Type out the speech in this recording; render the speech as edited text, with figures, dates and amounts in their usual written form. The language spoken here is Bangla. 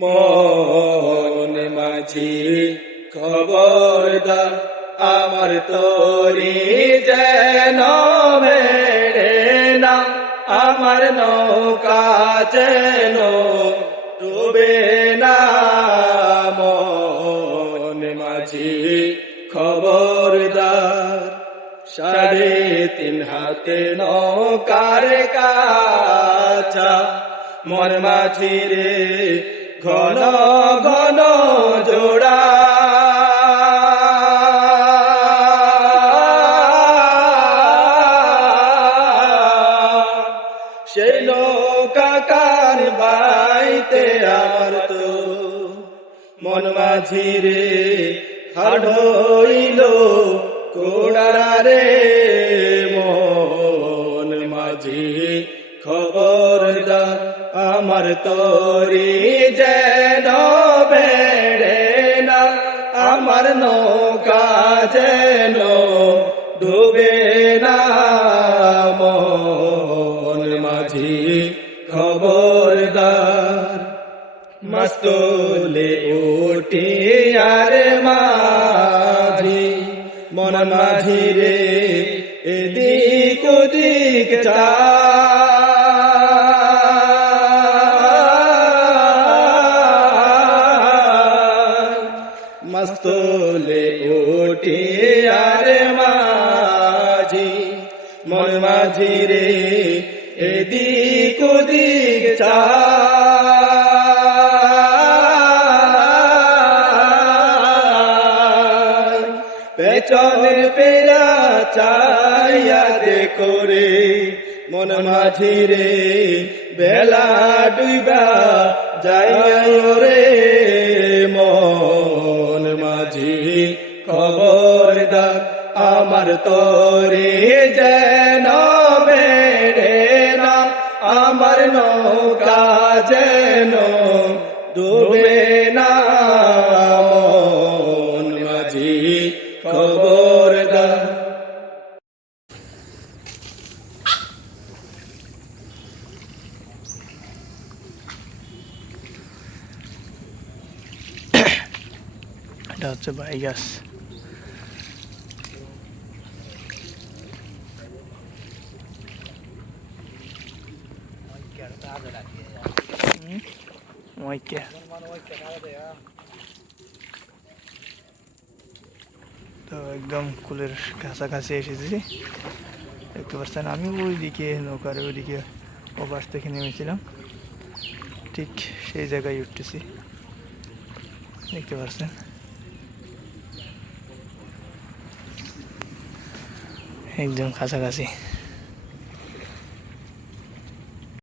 মন মাঝি খবরদার আমার তরি যেন মেরে না, আমার নৌকা যেন ডুবে না। মন মাঝি খবরদার 3.5 হাতে নৌকার কাছা, মন মাঝি রে ঘন ঘন জোড়া। সেই নৌকা কার বাইতে আমার তো মন মাঝি রে হাড় হইল কোড়া রে। মন মাঝি খবরদার আমার তরি যেন বেড়ে না, আমার নৌকা যেন ডুবে না। মন মাঝি খবরদার মাস্তলে উঠি আর মাঝি, মন মাঝি রে এদিক ওদিক চা। মাস্তলে উঠি আর মাঝি, মন মাঝি রে এদিক ওদিক চা। পেছনে পেরা চাইয়া দেখো রে মন মাঝি রে বেলা ডুইবা যাইয়া রে। মন মাঝি খবরদার আমার তরি যেন বেড়ে না, আমার নৌকা যেন ডুবে না। মন মাঝি খবরদার। এটা হচ্ছে বাই গাছ। তো একদম কুলের কাছাকাছি এসেছি, দেখতে পাচ্ছেন। আমি ওইদিকে নৌকার ওইদিকে ওপাশ থেকে নেমেছিলাম, ঠিক সেই জায়গায় উঠতেছি, দেখতে পাচ্ছেন। একদম কাছাকাছি।